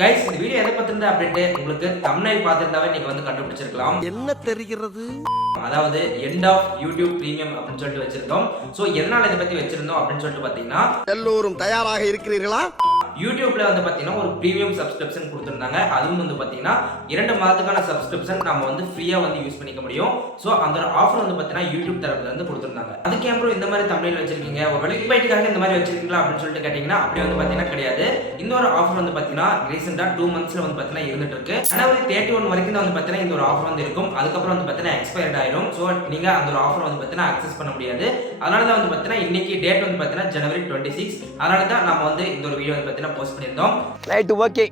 Guys இந்த video எதை பத்தின அப்படின்ட்டு உங்களுக்கு தம்ப்நெயில் பார்த்திருந்தாவே நீங்க வந்து கண்டுபிடிச்சிருக்கலாம். என்ன தெரிகிறது? அதாவது எண்ட் ஆஃப் யூடியூப் பிரீமியம் அப்படின்னு சொல்லிட்டு வச்சிருந்தோம். சோ எதனால இதை பத்தி வச்சிருந்தோம் அப்படின்னு சொல்லிட்டு பாத்தீங்கன்னா, எல்லோரும் தயாராக இருக்கிறீர்களா? யூடியூப்ல வந்து பாத்தீங்கன்னா ஒரு பிரீமியம் சப்ஸ்கிரிப்ஷன் கொடுத்திருந்தாங்க. அதுவும் வந்து பாத்தீங்கன்னா 2 மாதத்துக்கான சப்ஸ்கிரிப்ஷன் நம்ம வந்து ஃப்ரீயா வந்து யூஸ் பண்ணிக்க முடியும். சோ அந்த ஆஃபர் வந்து பாத்தீங்கன்னா யூடியூப் தரப்புல இருந்து கொடுத்திருந்தாங்க. அதுக்கு அப்புறம் இந்த மாதிரி தம்ப்நெயில் வச்சிருக்கீங்க, ஒரு கிளிக் பைட்டுக்காக இந்த மாதிரி வச்சிருக்கீங்களா அப்படின்னு சொல்லிட்டு கேட்டீங்கன்னா அப்படி வந்து பாத்தீங்கன்னா கிடையாது. இந்த ஒரு ஆஃபர் வந்து பாத்தீங்கன்னா ரீசெண்டா 2 மந்த்ஸ்ல வந்து பாத்தீங்கன்னா இருந்துட்டு இருக்கு. ஜனவரி 31 வரைக்கும் தான் வந்து பாத்தீங்கன்னா இந்த ஒரு ஆஃபர் வந்து இருக்கும். அதுக்கப்புறம் வந்து பாத்தீங்கன்னா எக்ஸ்பயர்ட் ஆயிடும். சோ நீங்க அந்த ஒரு ஆஃபர் வந்து பாத்தீங்கன்னா அக்சஸ் பண்ண முடியாது. அதனால தான் வந்து பாத்தீங்கன்னா இன்னைக்கு டேட் வந்து பாத்தீங்கன்னா ஜனவரி 26. அதனால தான் நாம வந்து இந்த ஒரு வீடியோ வந்து பாத்தீங்கன்னா போஸ்ட் பண்ணிருந்தோம். Right, okay.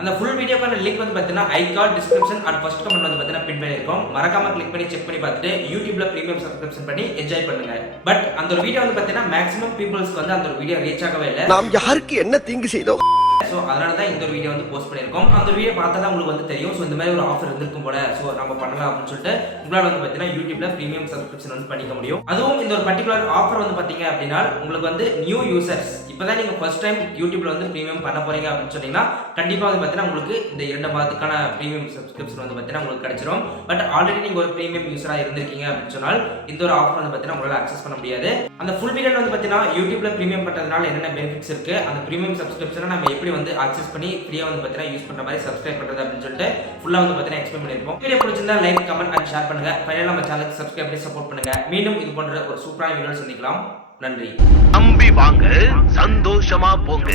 அந்த ஃபுல் வீடியோக்கான லிங்க் வந்து பாத்தீங்கன்னா ஐ card description and first comment வந்து பாத்தீங்கன்னா பின் பண்ணிருக்கோம். மறக்காம கிளிக் பண்ணி செக் பண்ணி பார்த்துட்டு யூடியூப்ல பிரீமியம் சப்ஸ்கிரிப்ஷன் பண்ணி என்ஜாய் பண்ணுங்க. பட் அந்த ஒரு வீடியோ வந்து பாத்தீங்கன்னா மேக்ஸிமம் பீப்பிள்ஸ்க்கு வந்து அந்த ஒரு வீடியோ ரீச் ஆகவே இல்லை. நாம் யாருக்கு என்ன தீங்கு செய்தோம்? சோ அதனால தான் இந்த ஒரு வீடியோ வந்து போஸ்ட் பண்ணிருக்கோம். அந்த வீடியோ பார்த்தா தான் உங்களுக்கு வந்து தெரியும். சோ இந்த மாதிரி ஒரு ஆஃபர் இருந்திருக்கும் போல, சோ நம்ம பண்ணலாம் அப்படின்னு சொல்லிட்டு உங்களால வந்து பாத்தீங்கன்னா யூடியூப்ல பிரீமியம் சப்ஸ்கிரிப்ஷன் வந்து பண்ணிக்க முடியும். அதுவும் இந்த ஒரு பர்టిక్యులர் ஆஃபர் வந்து பாத்தீங்க அப்படின்னா உங்களுக்கு வந்து நியூ யூசர்ஸ் இப்பதான் நீங்க ஃபர்ஸ்ட் டைம் யூடியூப்ல வந்து பிரீமியம் பண்ண போறீங்க அப்படின்னு சொன்னீங்கன்னா கண்டிப்பா வந்து பாத்தீங்கன்னா உங்களுக்கு இந்த 2 மாதத்துக்கான பிரீமியம் சப்ஸ்கிரிப்ஷன் வந்து பாத்தீங்கன்னா உங்களுக்கு கிடைச்சிரும். பட் ஆல்ரெடி நீங்க ஒரு பிரீமியம் யூசரா இருந்திருக்கீங்க அப்படின்னு சொன்னால் இந்த ஒரு ஆஃபர் வந்து பாத்தீங்கன்னா உங்களால அக்சஸ் பண்ண முடியாது. அந்த ஃபுல் வீடியோ வந்து பாத்தீங்கன்னா யூடியூப்ல பிரீமியம் பண்றதுனால என்னென்ன பெனிஃபிட்ஸ் இருக்கு, அந்த பிரீமியம் சப்ஸ்கிரிப்ஷனை நம்ம எப்படி வந்து அக்சஸ் பண்ணி ஃப்ரீயா வந்து பாத்தீங்கன்னா யூஸ் பண்ற மாதிரி சப்ஸ்கிரைப் பண்றது அப்படின்னு சொல்லிட்டு ஃபுல்லா வந்து பாத்தீங்கன்னா எக்ஸ்பிளைன் பண்ணிருப்போம். வீடியோ பிடிச்சிருந்தா லைக், கமெண்ட் அண்ட் ஷேர் பண்ணுங்க. ஃபைனலா நம்ம சேனலுக்கு சப்ஸ்கிரைப் பண்ணி சப்போர்ட் பண்ணுங்க. மீண்டும் இது போன்ற ஒரு சூப்பரான வீடியோ சந்திக்கலாம். நன்றி. நம்பி வாங்க, சந்தோஷமா போங்க.